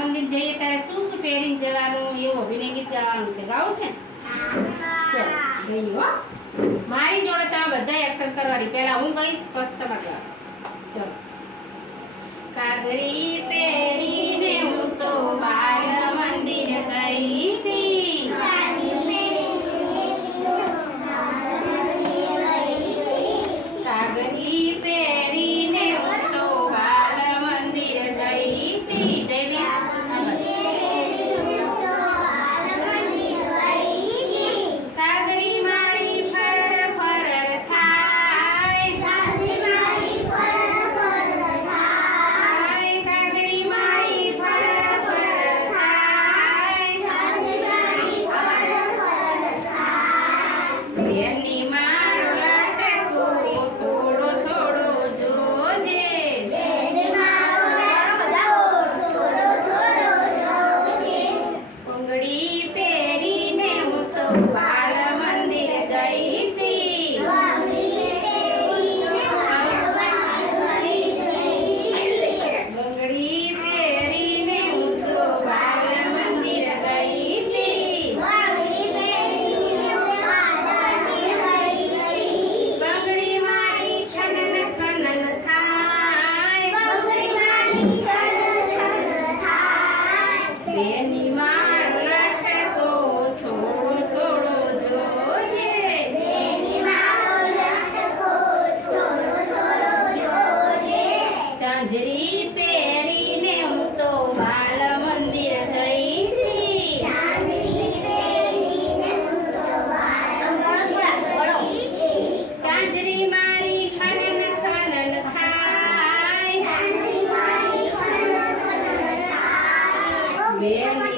મંદિર જઈએ ત્યારે શું શું પહેરી જવાનું એવું અભિનય ગીત ગાવાનું છે. ગાવું છે ચલો જઈએ હો. મારી જોડે તમે બધા એક્શન કરવાની. પહેલા હું ગઈશ પછી તમારે ચલો. કાગરી ver.